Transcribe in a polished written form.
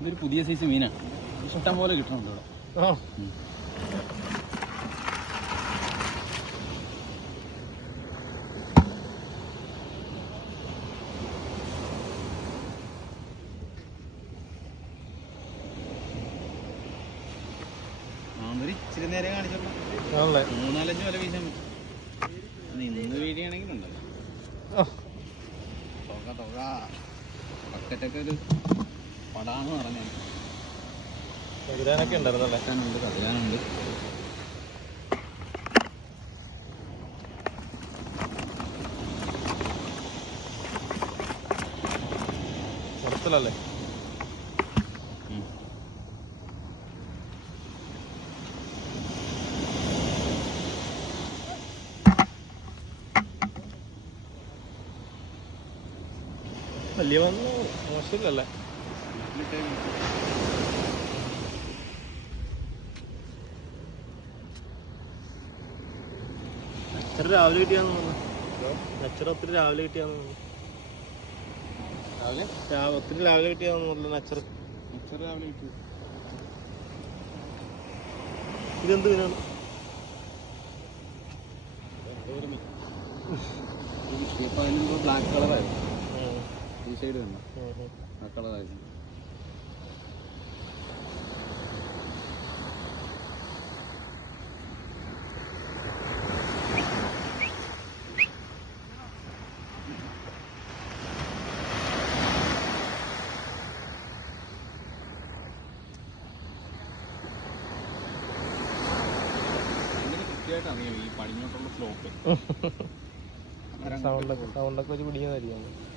ഇതൊരു പുതിയ സൈസ് മീനാണ്. ഇഷ്ടം പോലെ കിട്ടുന്നുണ്ട് ഇവിടെ. ഇച്ചിരി നേരം കാണിച്ചോളാം. 3-4 വല വീശാൻ പറ്റും. നിന്ന് വീടിയാണെങ്കിലുണ്ടല്ലോ തുക ബക്കറ്റൊക്കെ ഒരു പടാന്ന് പറഞ്ഞാൽ കതിരാനൊക്കെ ഉണ്ടായിരുന്നല്ലേ? കതിരാനുണ്ട്. പുറത്തിലല്ലേ? വലിയ വന്ന് മോശമില്ലല്ലേ? അച്ഛൻ രാവിലെ കിട്ടിയാന്ന് തോന്നുന്നു. അച്ഛൻ ഒത്തിരി രാവിലെ കിട്ടിയാന്ന് തോന്നുന്നു. ഒത്തിരി രാവിലെ കിട്ടിയാന്ന് തോന്നുന്നു. അച്ഛൻ രാവിലെ കിട്ടി. ഇതെന്ത് മീനാണ്? ബ്ലാക്ക് കളറായിരുന്നു. ഈ സൈഡ് വേണ്ട ആ കളറായിരുന്നു. കൃത്യമായിട്ട് അറിയാം ഈ പടിഞ്ഞോട്ടുള്ള സ്ലോപ്പ്. സൗണ്ടൊക്കെ വെച്ച് പിടിക്കുന്നതായിരിക്കും.